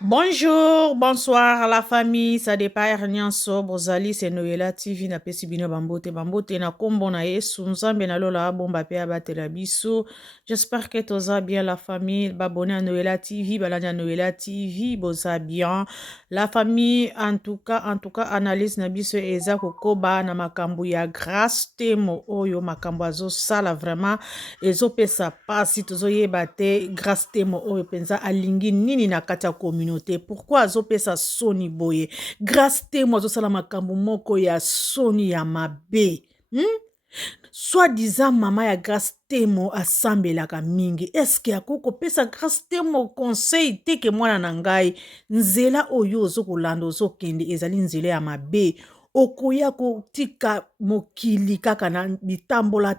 Bonjour, bonsoir à la famille, ça dépend nyonso bozali c'est Noela TV na pesi bino bambote na kombo na Yesu nzambe na lola bomba pe abatela biso. J'espère que toza bien la famille, babone à Noela TV, balanya Noela TV, boza bien. La famille en tout cas analyse na biso eza kokoba na makambo ya grâce temo oyo makambo azo sala vraiment ezo pesa pasi tozo yeba te grâce temo oyo penza alingi nini na kati ya communauté. Pourquoi azopesa soni boye? Grâce temo azosala makambo moko ya soni ya mabe. Soi-disant mama ya grâce temo asambelaka mingi. Eske ako kopesa grâce temo conseil te ke mwana na ngai nzela oyo ozokolanda ozokende ezali nzela ya mabe. Okoya kotika mokili kaka na bitambola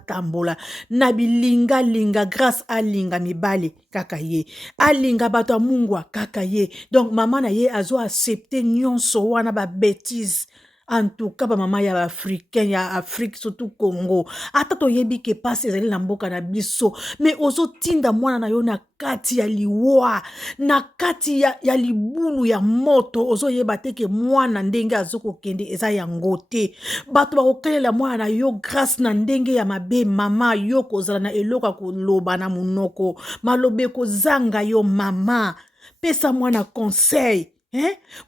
na bilinga grâce alinga mibale kaka ye alinga bato ya mungwa kaka ye. Donc mama na ye azo accepter nyonso wana ba bêtise. En tout cas, maman ya africain, ya Afrique, surtout Congo. Ata toyebi ke pasi ezali na mboka na biso. Mais ozo tinda mwana na yo na kati ya liwa. Na kati ya libulu ya moto. Ozo yeba te ke mwana ndenge azoko kende eza ya ngote. Bato bakokelela mwana na yo grâce na ndenge ya mabe. Mama yo kozala na eloka koloba na munoko. Malobe kozanga yo mama. Pesa mwana conseil.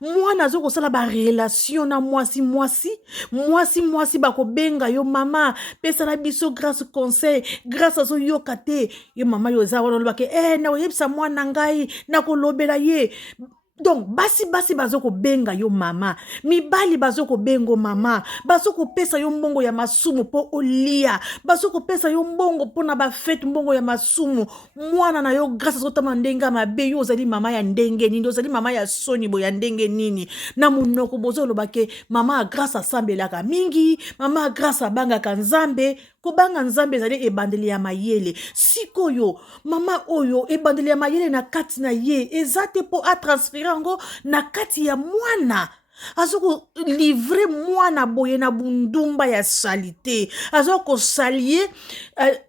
Mwana azoko sala ba relation na mwasi bako benga yo mama pesa na biso grâce conseil grâce azo yoka te yo mama yo za wana lobake na oyebisa mwana ngai na kolobela ye. Donc basi bazoko benga yo mama mibali bazoko bengo mama bazoko pesa yo mbongo ya masumu po olia bazoko pesa yo mbongo po na ba fête mbongo ya masumu mwana na yo grâce azotama ndenga mabe yo ozali mama ya ndenge nini ozali mama ya soni bo ya ndenge nini na munoko bozolobake mama grâce asambelaka mingi mama grâce abangaka nzambe kobanga nzambe ezali ebandeli ya mayele sikoyo mama oyo ebandeli ya mayele na kati na ye eza te po atransfere yango na kati ya mwana azoko livre mwana boye na bundumba ya salite azoko salie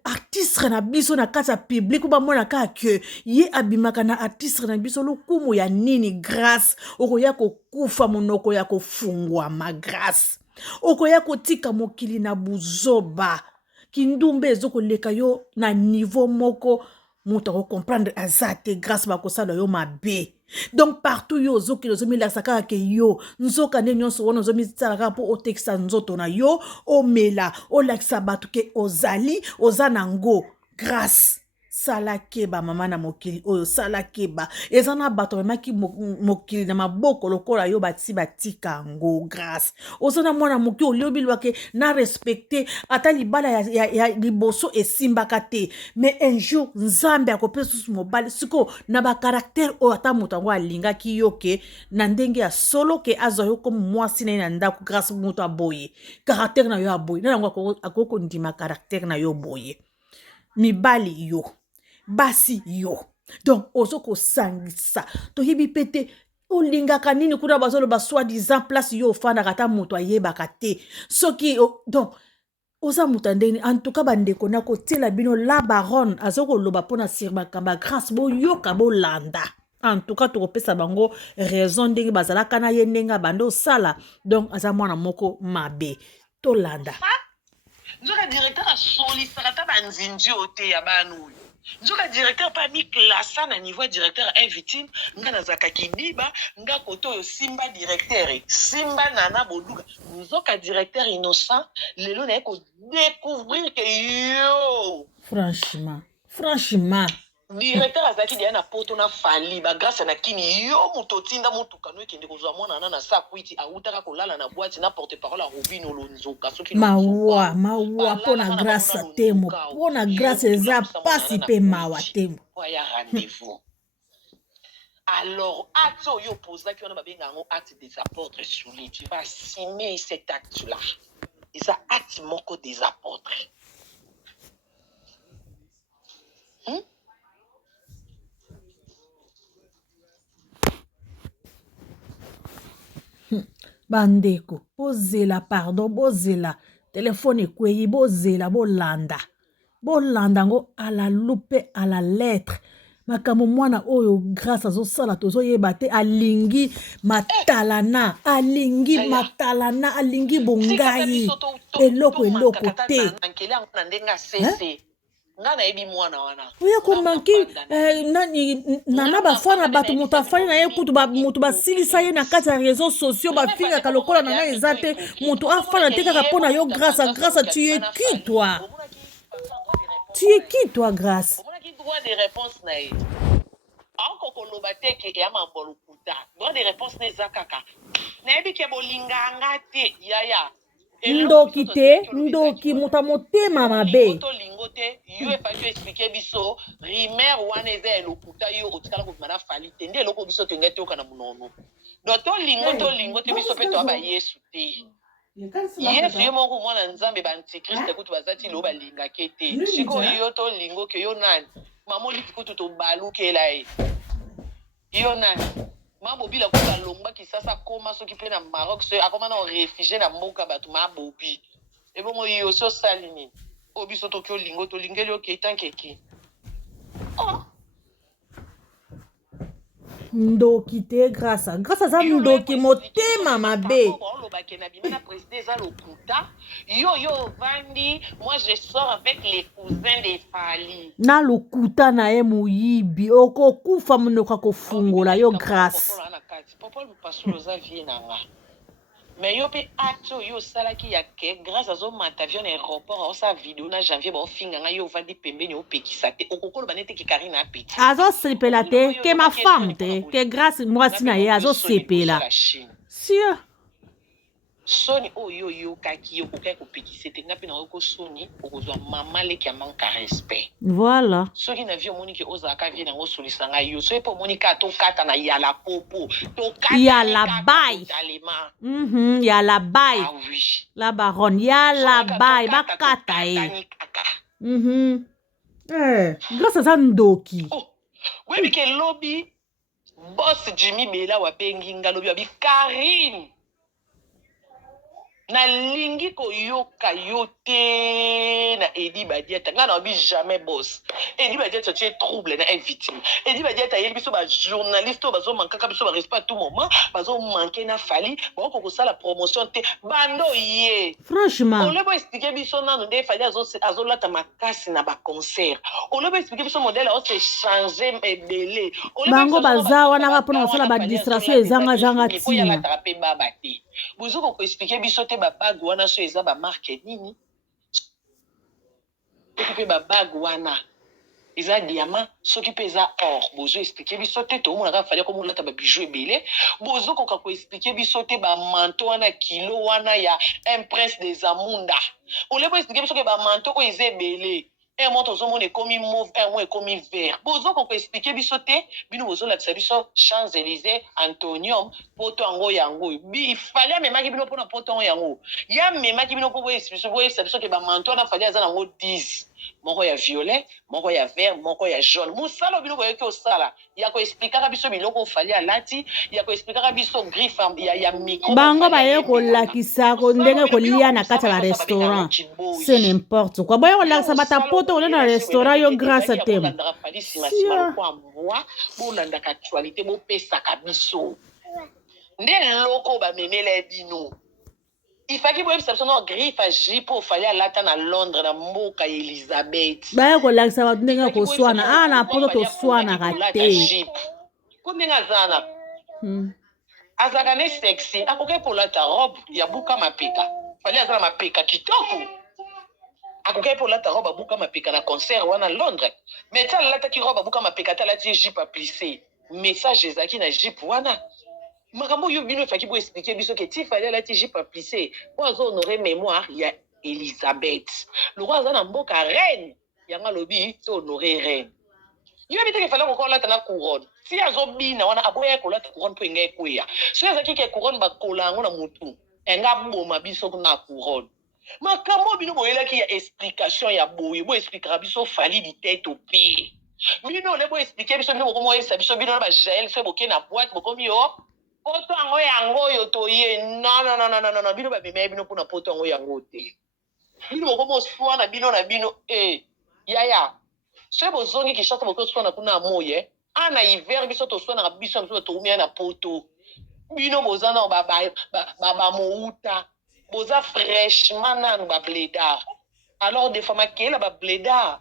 artiste na biso na kati ya public ba mwana ka ke ye abimaka na artiste na biso lokumu ya nini grâce okoya kokufa monoko ya kofungwa ma grâce okoya kotika mokili na buzoba kindumbe ezokoleka yo na niveau moko moto comprendre azate grâce bakosala yo mabe. Donc partout yo ozoki ozomilakisa kaka ke yo nzoka nde nyonso wana ozomisala kaka mpo otekisa nzoto na yo omela olakisa bato ke ozali oza nango grâce sala keba mama na mokili oyo sala keba eza na bato bamaki mokili na maboko lokola yo batika ngo grâce oza na mwana moki oliobi lwake na respecte ata libala ya liboso esimbaka te mais un jour nzambe akopesa susu mobali siko na bakaraktere oyo ata moto yango alingaki yo ke na ndenge ya solo ke azwa yo komo mwasi na ye na ndako grâce moto aboye karaktere na yo aboye na yango akokondima karaktere na yo boye mibali yo basi yo. Donc ozo kosangisa toyebi pete olingaka nini kuna bazoloba soi-disant place yo ofandaka ta moto ayebaka te soki donc oza moto ndeni en tout cas bandeko na kotiela bino la baronne azokoloba mpona sir makamba grâce boyoka bolanda en tout cas tokopesa bango raison ndenge bazalaka na ye ndenge bando osala donc aza mwana moko mabe tolanda nzoka directeur asolisaka ta banzinzi oyo te ya bana oyo nzoka directeur pa miklasa na niveau directeur invitime nga nazalaka kidiba nga koto oyo simba directeur simba nana boduka nzoka directeur innocent lelo naye kodécouvrir ke yo franchement directeur azalaki deya na poto na fali bagrâce na kini yo moto otinda motuka no ekende kozwa mwana na sa kwiti autaka kolala na bwati na porte parole ya Robin Olonzoka soki mawa mpona grâce temo mpona grâce eza pasi mpe mawa temo ya rendez-vous. Alors acte oyo opozaki wana babenga yango acte des apôtres souli tu vas signer cet acte là eza acte moko des apôtres. bandeko bozela pardon bozela telefone ekweyi bozela bolanda ngo à la loupe à la lettre makambo mwana oyo grâce azosala tozoyeba te alingi matalana alingi matalana alingi bongai eloko te oya komanki nana bafana bato moto afani na ye kutu moto basilisa ye na kati ya réseaux sociaux bafingaka lokola nana eza te moto afana te kaka mpo na yo grâce tu es qui toi grâce akokoloba te ke ya mambolukuta droit de réponse ne eza kaka nayebi ke bolinganga te yaya ndoki te ndoki moto motema mabe tolingo te yo efaki explike biso rimer wana eza ya lokuta yo otikala kobima na fali te nde eloko biso tongai toyoka na monono donc tolingo te biso mpe toya bayesu te yesu ye moko mwana nzambe baantikriste kutu baza ti lo balingake te sikoyo yo tolingo ke yo nani mamoliki kutu tobalukela ye yo nani mabobila kutu alongwaki sasa koma soki mpe na Maroc so akoma na réfugié na mboka bato mabobi ebongo yo so osali nini oyo biso toki olingo tolingeli okei tankeki ndoki te grâce aza ndoki motema mabe olobake na bima na président eza lokuta yo vandi moi je sors avec les cousins des Fali na lokuta na ye moyibi okokufa monoko akofungola yo grâce popolo pasolo oza vie na nga mais yo mpe acte oyo osalaki ya ke grâce azomata avion na aéroport aosala video na janvier baofinga ngai yo ovandi pembeni opekisa te okokoloba nete ke Karine apeti azosepela te ke ma femme te ke grâce mwasi na ye azosepela sio soni oyo oyokaki okokai kopekisa te nga mpe na oyoko soni okozwa mama leki ya manque ya respect voilà soki na vie omoni ke ozalaka vie nango osolisa ngai yo soki mpe omoni ka tokata na yala popo yala bai yala bai la baronne yala bai bakata ye grâce aza ndoki webi ke lobi boss Jimmy Bela wabengi nga lobi wabi Karine nalingi koyoka yo te na Edi Badiata nga na wabi jamais boss Edi Badiata tu es trouble na victime Edi Badiata yeli biso ba journaliste bazo mankaka biso ba respect à tout moment bazo manquer na Fali bako kosala promotion te bando ye franchement olebo expliquer biso nanu nde Fali azolata makasi na ba concert olebo expliquer biso modèle o se changer ebele bango baza wana bapona kosala ba distraction ezanga tina bozoko ko expliquer biso te ba bag wana so eza ba marque nini soki ba bag wana eza diamant soki pe eza or bozo expliquer biso te to mona ka fallait comme lata ba bijou ebele bozoko ko expliquer biso te ba manteau wana kilo wana ya un prince des Amunda olebo expliquer biso ke ba manteau o eza ebele un moto ozomona ekomi mauve un mois ekomi vert bozoko ko expliquer biso te bino bozolakisa biso Champs-Élysées Antonium poto yango il fallait amemaki bino mpona poto yango ya memaki bino mpo boyebisa biso ke bamanto wana fallait aza nango 10 moko ya violet moko ya vert moko ya jaune mosala bino boyoki osala ya koexplikaka biso biloko ofali alati ya koexplikaka biso griffe ya micro bango baye kolakisa ndenge kolia na kati ya barestaurant c'est n'importe quoi boye kolakisa bata poto ole na restaurant yo grâce te bolandaka actualité bopesaka biso nde eloko bamemela bino ifaki boyebisa biso no griffe a jipo ofali alata na Londres na mboka Elizabeth baye kolakisa bato ndenge koswana na poto toswanaka te ko ndenge azana azalaka ne sexy akoki polata robe ya buka mapeka fali aza na mapeka kitoko akoki polata robe abuka mapeka na concert wana Londres mais ti alataki robe abuka mapeka ti alati jipe a plissé message ezalaki na jipe wana makambo oyo bino efaki bo expliquer biso ke ti fali alati jipe a plissé po azo honore mémoire ya Elizabeth lokwa aza na mboka reine yango alobi to honore reine yo yebi te ke fali kokola olata na couronne ti azobina wana aboya kolata couronne mpo enga ekweya soki azalaki ke couronne bakola yango na motu enga boma biso na couronne makambo bino boyelaki ya explication ya boye bo expliquera biso fali di tête au pied bino ole bo expliquer biso bino bokomo yebisa biso bino na ba jael so boke na boîte bokomi yo poto yango oyo toye non bino babemaya bino mpona poto yango te bino bokomo swana bino na bino yaya soki bozongi Kinshasa bokoswana kuna moye ana hiver biso toswana biso biso toumia na poto bino boza na bamouta boza fraîchement nanu bablédard alors des fois makela bablédard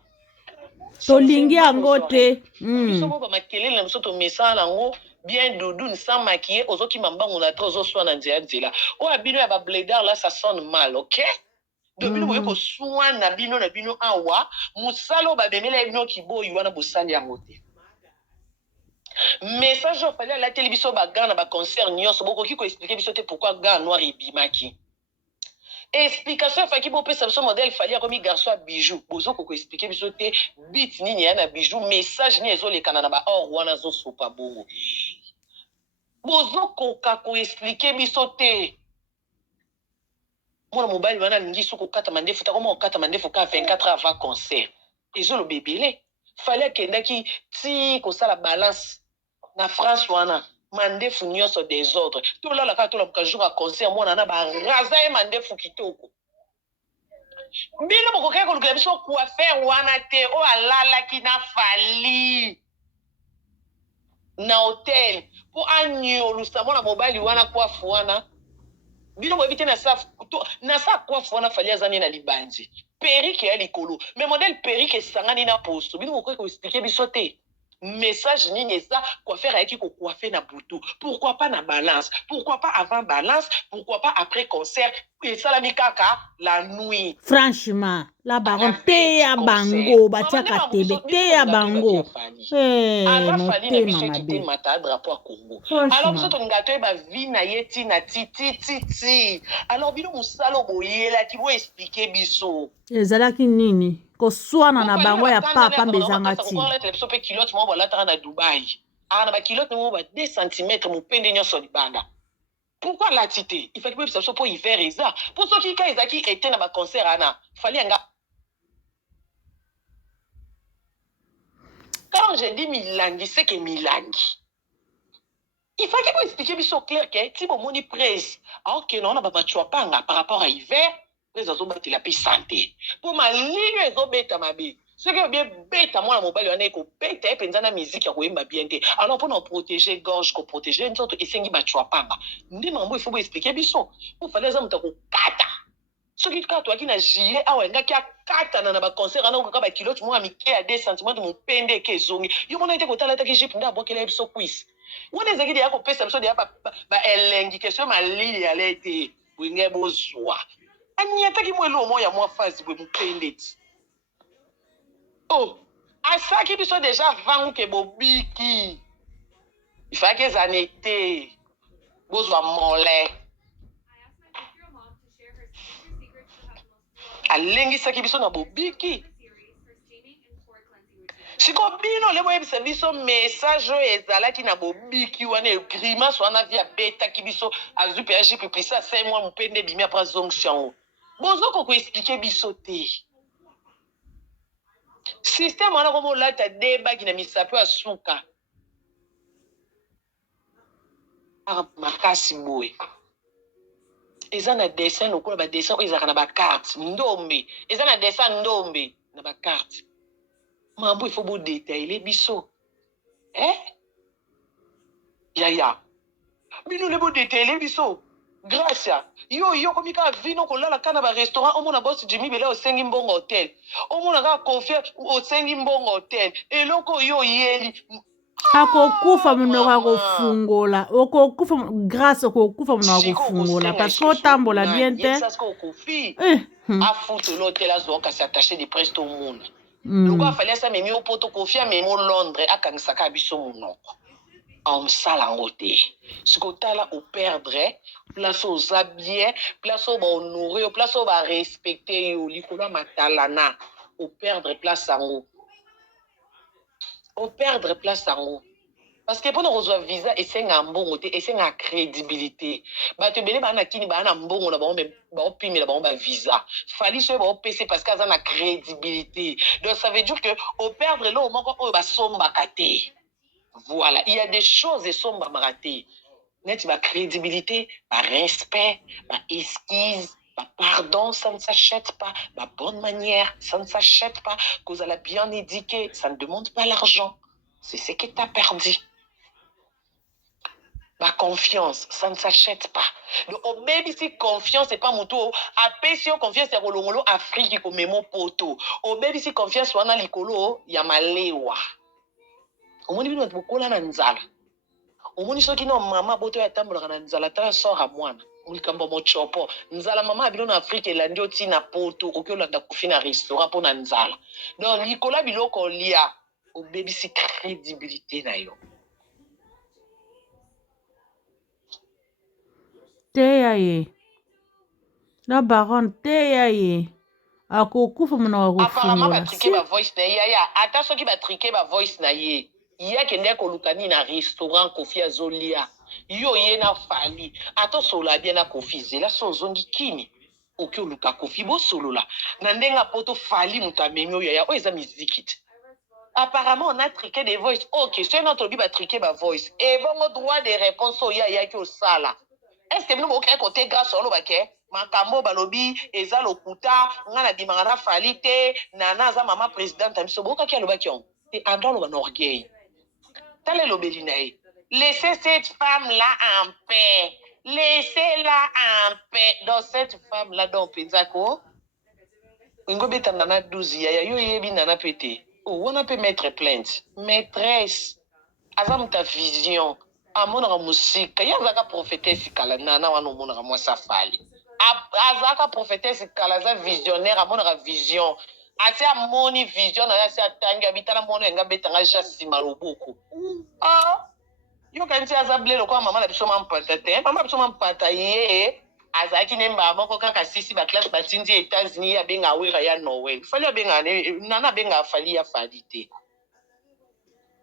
tolingi yango te biso bo bamakelele na biso tomesana nango bien doudoune sans maquiller ozokima mbango na te ozoswana nzela oyo bino ya bablédard là ça sonne mal ok de bino boye koswana bino na bino awa mosala oyo babemela bino kiboyi wana bosali yango te message oyo fali alateli biso bagan na baconcert nyonso bokoki koexplike biso te pourquoi gan noir ebimaki explication efaki bopesa biso modèle fali akomi garçon ya bijou bozoko koexplike biso te bit nini ya na bijou message nini ezolekana na baor wana azosopa bongo bozokoka koexplike biso te mwana mobali wana alingi so kokata mandefu takoma kokata mandefu ka 24 heures avant concert ezoloba ebele fali akendaki ti kosala balance na France wana mandefu nyonso désordre tolala kaka tolamuka jour ya concert mwana na baraza ye mandefu kitoko bino bokokaki kolukela biso coiffeur wana te oyo alalaki na fali na hotel mpo anyolusa mwana mobali wana coiffe wana bino boyebi te na sa coiffe wana fali aza nini na libanzi perike ya likolo mais modèle perike esangani na poso bino bokoki koexplike biso te message nini eza coiffeur ayaki kocoiffe na butu pourquoi pas na balance pourquoi pas avant balance pourquoi pas après concert esalami kaka la nuit franchement la baron te ya bango batiaka tebe te ya bango motema mabe mata drapeau ya Congo alors biso tolinga toyeba vi na ye ntina titititi alors bino mosala oyo boyelaki boexplike biso ezalaki nini koswana na bango ya papa mbezanga ti biso mpe kilote moko balataka na Dubai aka na bakilote moko ba 2 cm mopende nyonso libanda pourquoi alati te ifaki boyebisa biso mpo hiver eza mpo soki ka ezalaki ete na baconcert ana fali yanga quand je dis milangi c'est que milangi il faut que vous expliquiez biso clair que si bomoni presse ok non na bamachwapanga par rapport à hiver presse azobatela mpe santé mpo malinyo ezobeta mabe soki obie beta mwana mobali wana ekobeta ye mpenza na miziki ya koyemba bien te alors mpona oprotege gorge koprotege nzoto esengi bachwapanga nde mambo ifo boexplike biso mpo fali aza moto akokata soki kaka toaki na juillet awa engaki akatana na baconcert wana okaka bakilote moko ya mike ya 2 cm mopende eke ezongi yo mona ete kotala ataki jipe nde abwakela ye biso kwisi wana ezalaki deya kopesa biso deya baelengi kesio malili yala ete bwenge bozwa aniataki mo elo moya mwa fasi bwe mopende ti asaki biso deja vangu ke bobiki ifaki ezane te bozwa mole alengisaki biso na bobiki siko bino le boyebisa biso message oyo ezalaki na bobiki wana grimace wana vi abetaki biso azwi mpe ajipe plisa se mwa mopende ebimi apres azongisi yango bozoko koexplike biso te systeme wana komolata debaki na misapo ya suka makasi boye eza na dessin lokola badessin oyo ezalaka na bakarte ndombe eza na dessin ndombe na bakarte mambo ifo bodetaile biso yaya bino le bodetaile biso gracia yo komi kaka vino kolala ka na barestaurant omona boss Jimmy Bele osengi mbongo hotel omona kaka confiance osengi mbongo hotel eloko yo yeli akokufa munoko akofungola okokufa grâce okokufa munoko akofungola parce que otambola bien te afutu l'hôtel azwa kasi attaché de presse to mona loko afali asa memi opoto kofi amemi o Londres akangisaka biso monoko amosala yango te sikotala operdre place oza bien place oyo bahonore yo place oyo barespecte yo likolo ya matalana operdre place yango operdre place yango parce que mpona kozwa visa esenga mbongo te esenga crédibilité bato ebele baa na kini baa na mbongo na bango baopimela bango bavisa fali soyo baopesa parce que aza na crédibilité donc ça veut dire que operdre eloko moko oyo basombaka te voilà il y a des choses esombamaka te neti bacrédibilité barespect baesquise Bah, pardon, ça ne s'achète pas. Bah, bonne manière, ça ne s'achète pas. Que vous allez bien éduquer, ça ne demande pas l'argent. C'est ce que tu as perdu. La confiance, ça ne s'achète pas. Donc, même si confiance n'est pas mon tour, après si confiance c'est Rolongolo Afrique comme mon poto. Au même si confiance soit dans l'icolo, il y a malewa. Au moins, il y a beaucoup de nzala. Au moins, ceux qui n'ont maman boto ya tambola na nzala tala sort à moi. Ulikambo mochopo. Nzala mama abilo na Afrique et landio tina poto. Okyo landa kofi na restaurant pour na nzala. Donc, l'ikola biloko lia. Au baby si crédibilité na yo. Teya ye. La baronne teya ye. Akokufa mwana wa Apparemment, kufungula. va triquer ma voice na ye. Attends, ceux qui va triquer ma voice na ye. Iya kende ko lukani na restaurant Kofi azolia. Yo ye na fali. Attends, sola bien na Kofi. Zela so zongi kini. Oke oluka Kofi bo solo la. Na ndenga poto fali mutamemi oyo ya. O eza mizikit. Apparemment, on a triqué des voices. Ok, c'est notre bi va triquer ma voice. Et bon, au droit des réponses, il y a qui au sala. Est-ce que nous avons côté grâce au baquet? Makambo balobi, eza lokuta, ngana dimangana falite, nana za maman présidente, amiso boka ki aloba kion. Et andon lo orgueil. Tale lo belinae. Laissez cette femme-là en paix. Laissez-la en paix. Dans cette femme-là, dans Penzako, Ingo beta nana 12 ya yo yebi nana pété. Oh, on peut mettre plainte. Maîtresse, azam ta vision. Amona musique. Ya zaka prophétesse kala nana wana mona moi safali. Azaka prophétesse kala za visionnaire amona vision. Ase amoni vision na ase atanga bitana mona nga beta nga jasi maloboko. Ah, yo kanti azablé lokwa mama na biso mampata te. Mama biso mampata ye. Azaki nemba moko kaka sisi ba classe batindi États-Unis ya benga wira ya Noël. Fali ya benga nana benga fali ya falite.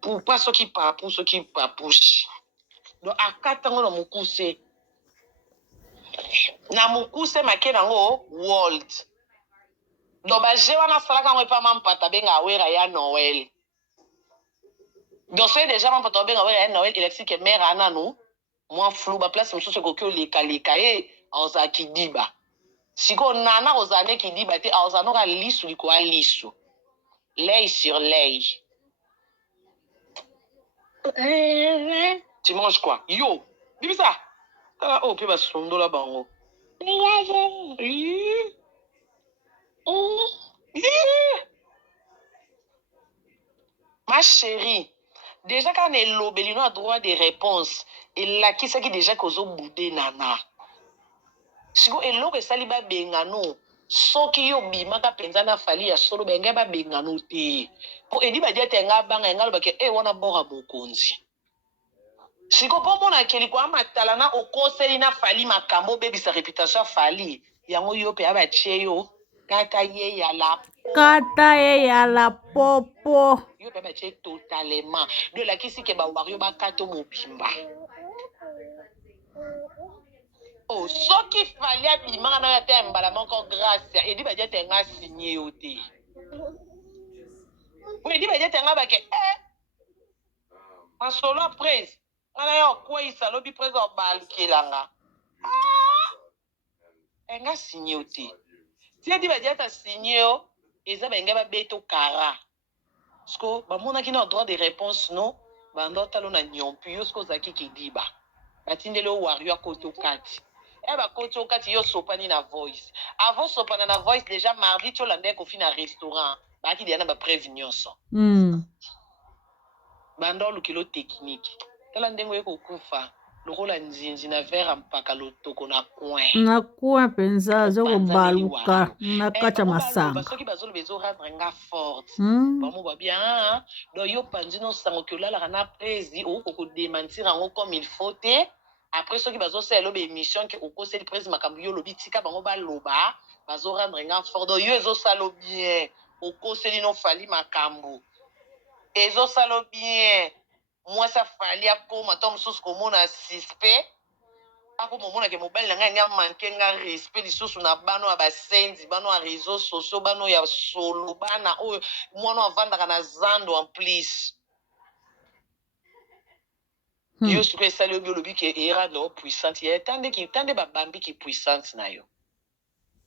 Pour pas ce qui pas pour ce qui pas push. Donc akatango na mukuse. Na mukuse make nango world. Donc ba je wana salaka ngo pa mampata benga wira ya Noël. Donc c'est déjà mampata benga wira ya Noël Alexis que mère ananu. Moi flou ba place msusu kokyo leka oza kidiba. Siko nana ozane kidiba te ozano ka lisu liko a lisu. L'œil sur l'œil. Tu manges quoi? Yo, dis ça. Oh, puis bah sondo la bango. Ma chérie, déjà quand elle l'obélino a droit de réponse, et là qui c'est qui déjà kozo boudé nana. Siko eloko esali ba bengano. Soki yo bimaka penza na fali ya solo benga ba bengano te. Po edi ba dia tenga banga ngalo ba ke wana bora bokonzi. Siko po mona keli kwa matala na okoseli na fali makambo bebi sa réputation fali. Yango yo pe aba cheyo kata ye ya la Kata ye ya la popo. Yo pe aba che totalement. De la kisi ke ba wario ba kato mobimba. Oh, soki fali abimanga na ya te mbala moko grâce edi ba dia tenga signé yo te. Oui, edi ba dia tenga ba ke masolo praise. Ana yo kwa isalobi praise obalkelanga. Enga signé yo te. Si edi ba dia ta signé yo, eza ba enga ba beto kara. Sko ba mona ki na droit de réponse non, ba ndo talo na nyompi yo sko zaki kidiba. Batindelo wario akoto kati. Ba koto kati yo sopani na voice. Avant sopana na voice déjà mardi tu lande ko fi na restaurant. Ba ki dia na ba prévention so. Bando lukilo technique. Tala ndengo yeko kufa. Lokola nzinzi na vera mpaka lotoko na coin. Na coin penza zoko baluka na kacha masanga. Soki bazolo bezo rendre nga forte. Bamo ba bien. Do yo panzino sango kolala na presi o ko démentir ngo comme il faut te. Après soki bazo selo be émission ke okoseli presi makambo yo lobi tika bango ba loba, bazo rendre nga forte. Do yo ezo salo bien. Okoseli no fali makambo. Ezo salo bien. Moi ça fallait akoma tom sous komona suspect ako momona ke mobile na nga manke nga respect lisusu na bano ya basenzi bano ya réseaux sociaux bano ya solo bana oyo mwana avandaka na zando en plus yo suko esali obi olobi ke era no puissante ya tande babambi ki puissante na yo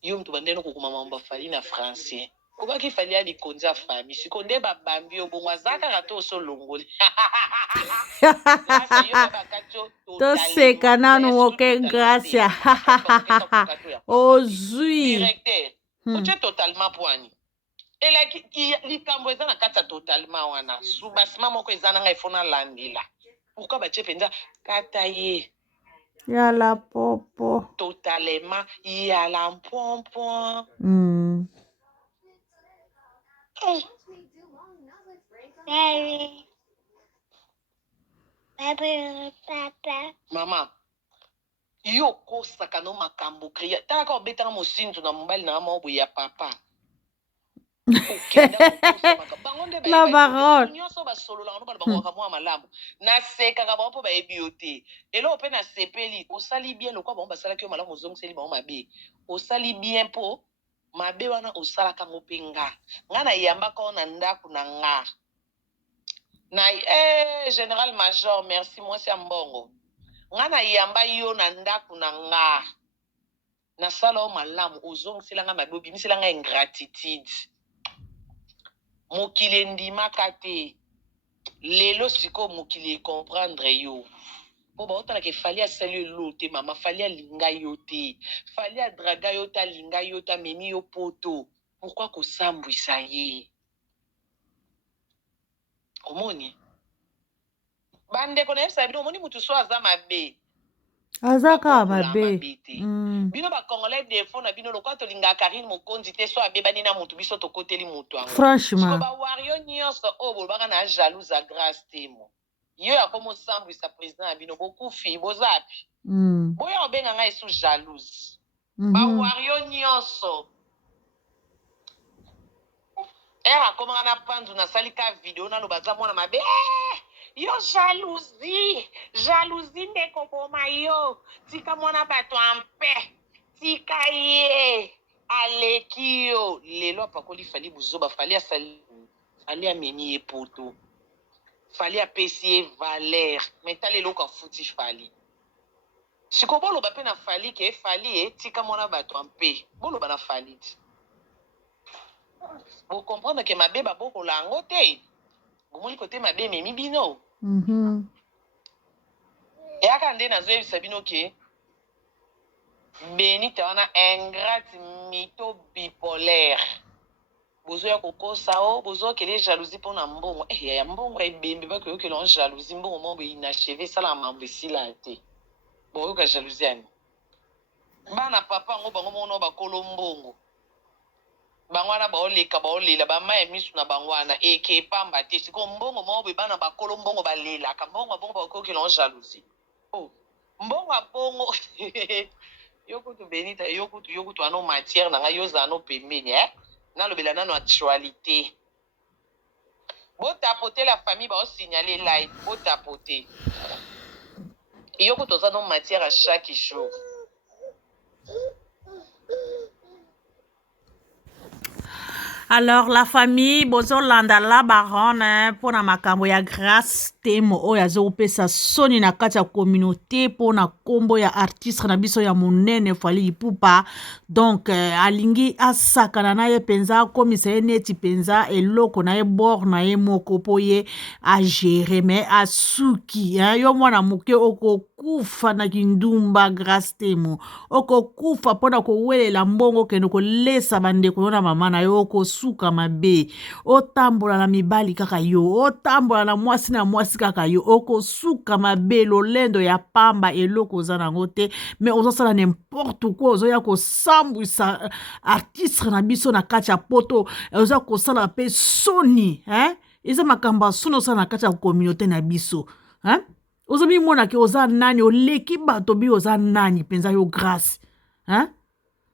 yo mtu bandeno kokoma mambo fali na français kobaki fali ali konza fami sikonde babambi obongo azaka kato solongoli grâce yo babakato toseka nanu oke gracia ozwi directeur otie totalement poani elaki likambo eza na kati ya totalement wana subasima moko eza na ngai fona landela pourquoi batie mpenza kata ye yala popo totalement yala mpompon mama yo kosaka no makambo kriya talaka obetanga mosindu na mobali na moko boye ya papa la barotte nyonso basololaka no bana bakokaka mwa malamu nasekaka bango mpo bayebi yo te eloko mpe nasepeli osali bien lokwa bango basalaki yo malamu ozongiseli bango mabe osali bien mpo mabe wana osalaka ngo mpe nga nayambaka o na ndako na nga na général major merci mwasi ya mbongo nga nayamba yo na ndako na nga nasala o malamu ozongisela nga mabe obimisela nga ingratitude mokili endimaka te lelo sikoyo mokili ekomprendre yo mpo baotalaka efali asali yo elo te mama fali alinga yo te fali adraga yo te alinga yo te amemi yo poto pourkui kosambwisa ye omoni bandeko nayebisa bino omoni mutu so aza mabe azaka mabe bino bacongolais defo na bino lokwa tolingaka Karine Mokonzi te so abebani na mutu biso tokoteli mutu yango franchement bawario nyonso oyo bolobaka na jalouse a grâce temo yo yakoma osambwisa président ya bino bokufi bozapi boya obenga ngai esu jalouse bawario nyonso ere akomaka na panzu nasali ka video naloba aza mwana mabe yo jalousie ndeko boma yo tika mwana bato ampe tika ye aleki yo lelo apakoli fali buzoba fali asali fali amemi ye poto fali apesi ye valeur meta lelo kafuti fali siko boloba mpe na fali ke fali ye tika mwana bato ampe boloba na fali ti bokomprendre ke mabe babokola yango te bomoni kote mabe ememi bino eyaka nde nazoyebisa bino ke benita wana ingrate mito bipolaire bozoya kokosa o bozokele jalousie mpona mbongo ya mbongo ebembe bakoyokela ngo jalousie mbongo moko inacheve esala mambo esila te boyoka jalousie ani bana papa yango bango moko no bakolo mbongo bango wana baoleka baolela bama ya misu na bango wana eke epamba te siko mbongo moko boye bana bakolo mbongo balelaka mbongo abongo bakokela ngo jalousie mbongo abongo yo kutu benita yo kutu ano matière na ngai yoza ano pembeni nalobela nano actualité botapote la famille baosignale live botapote yo kutu oza no matière à chaque jour Alors la famille bozolanda la baronne mpona makambo ya grâce temo oyo azopesa soni na kati ya communauté mpona kombo ya artiste na biso ya monene Fally Ipupa donc alingi asakana na ye mpenza akomisa ye neti mpenza eloko na ye bor na ye moko mpo ye agere me asuki yo mwana moke okokufa na kindumba grâce temo okokufa mpona kowelela mbongo okende kolesa bandeko yo na mama na yo okosuka mabe otambola na mibali kaka yo otambola na mwasi kaka yo okosuka mabe lolendo ya pamba eloko oza nango te me ozosala n'importe quoi ozoya kosambwisa artiste na biso na kati ya poto oza kosala mpe soni eza makambo ya soni osala na kati ya communauté na biso ozobimonake oza nani oleki bato bi oza nani mpenza yo grâce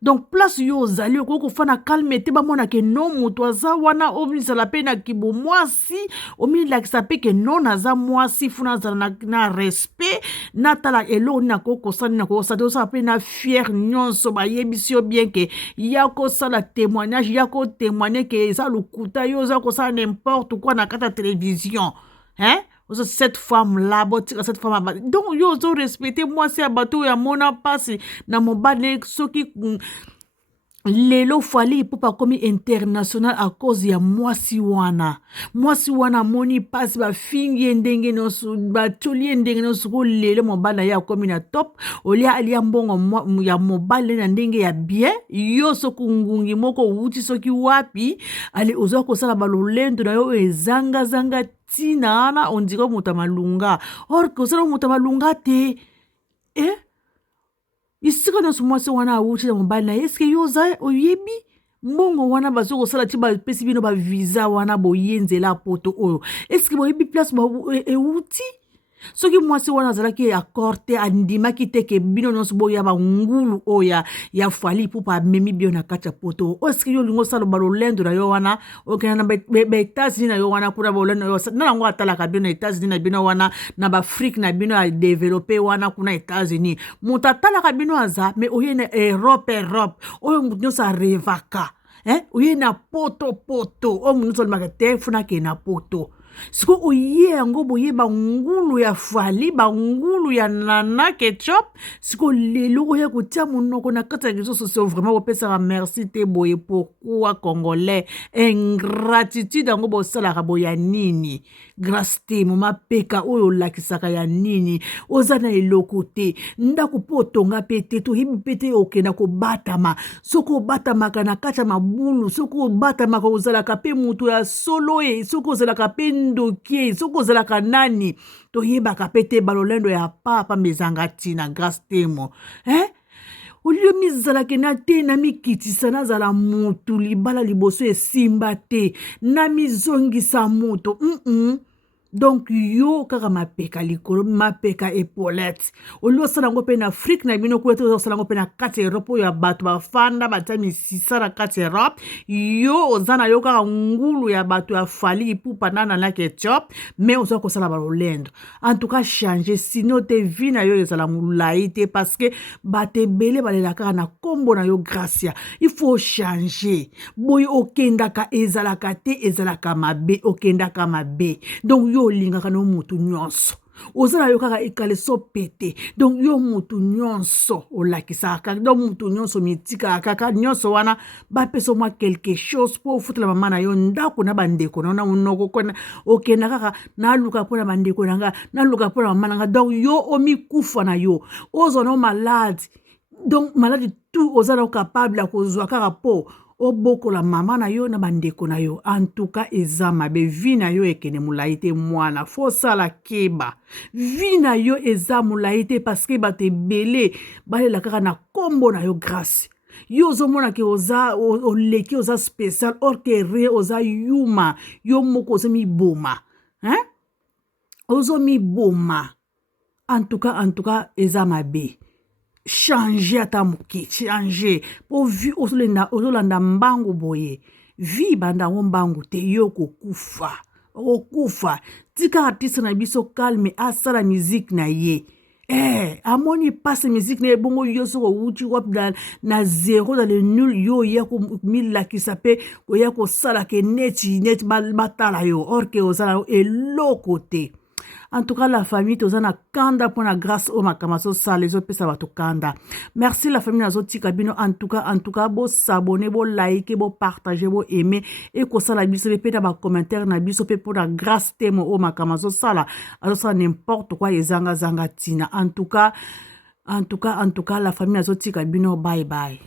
donc place yo ozali okoki kofana calme te bamona ke no moto aza wana omisala mpe na kibo mwasi omilakisa mpe ke non aza mwasi funa azala na respect natala eloko nini akoki kosala nini akoki kosala te osala mpe na fiere nyonso bayebisi yo bien ke ya kosala témoignage ya kotémoigne ke eza lokuta yo oza kosala n'importe quoi na kati ya télévision cette femme-là, cette femme-là. Donc, yo zo respecter moi c'est bateau ya mona passe na mobile soki lelo fali ipupa komi international à cause ya mwasi wana moni pasi bafingi ye ndenge nyonso batioli ye ndenge nyonso ko lelo mobali na ye akomi na top olia alia mbongo ya mobali na ndenge ya bien yo soki ngungi moko outi soki wapi ali ozwa kosala balolendo na yo ezanga tina wana ondika moto malunga or kozala moto malunga te isika nyonso mwasi wana awuti na mobali na ye eske yo oza oyebi mbongo wana bazo kosala ti bapesi bino bavisa wana boye nzela poto oyo eske boyebi place euti soki mwasi wana azalaki accord te andimaki te ke bino nyonso boya bangulu oyo ya fali pupa amemi bio na kati ya poto oyo eske yo olingi osala balolendo na yo wana okenda na baetats-unis na yo wana kuna balolendo na yo na yango atalaka bino na etats-unis na bino wana na baafrike na bino ya develope wana kuna etats-unis moto atalaka bino aza me oye na europe oyo moto nyonso arevaka oye na poto oyo moto nyonso alimaka te funake na poto siko oye yango boye bangulu ya fali bangulu ya nana ketchup siko lelo oye kotia monoko na kati ya réseaux sociaux vraiment bopesaka merci te boye pourquoi congolais ingratitude yango bosalaka boye ya nini grâce te moma peka oyo olakisaka ya nini oza na eloko te ndako mpo otonga mpe te toyebi mpe te okenda kobatama soki obatamaka na kati ya mabulu soki obatamaka ozalaka mpe moto ya solo soki ozalaka mpe ndoki soki ozalaka nani toyebaka mpe te balolendo ya papa mezanga ntina grâce temo olio mizalaki na te na mikitisa nazala motu libala liboso esimba te na mizongisa moto donc yo kaka mapeka likolo mapeka epaulette olio osala yango mpe na afrique na bino kule te osala yango mpe na kati ya europe oyo ya bato bafanda batia misisa na kati ya europe yo oza na yo kaka ngulu ya bato ya fali ipupa nana na ketchup mais oza kosala balolendo en tout cas changer sino te vi na yo ezala molai te parce que bato ebele balela kaka na kombo na yo gracia il faut changer boye okendaka ezalaka te ezalaka mabe okendaka mabe donc yo olingaka no mutu nyonso ozala yo kaka ekaleso pete donc yo mutu nyonso olakisaka donc mutu nyonso mitika kaka nyonso wana bapeso mwa quelque chose po ofutela mama na yo ndako na bandeko na monoko kona okenda kaka naluka mpona bandeko nanga naluka mpona mama nanga donc yo omikufa na yo ozwa no malade donc malade tout ozala capable ya kozwa kaka po obokola mama na yo na bandeko na yo en tout cas eza mabe vi na yo ekene molai te mwana fosala keba vi na yo eza molai te parce que bato ebele balela kaka na kombo na yo grâce yo ozomona ke oza oleki oza spécial or ke re oza yuma yo moko ozomiboma ozomiboma en tout cas eza mabe changer ata moke changer po vi ozolanda mbangu boye vi bandango mbangu te yo kokufa tika artiste na biso calme asala musique na ye amoni passe musique na ye bongo yo soko wuti wapi na zéro dans le nul yo ya komilakisa mpe koya kosala ke neti batala yo or ke ozala eloko te. En tout cas, la famille, tozana kanda pour la grâce au makamaso sa les autres pesa bato kanda. Merci la famille nazo tika bino en tout cas bo s'abonner, bo liker, bo partager, bo aimer et ko sala biso pe na ba commentaire na biso pe pour la grâce temo au makamaso sala. Alors ça n'importe quoi ezanga tina. En tout cas la famille nazo tika bino bye bye.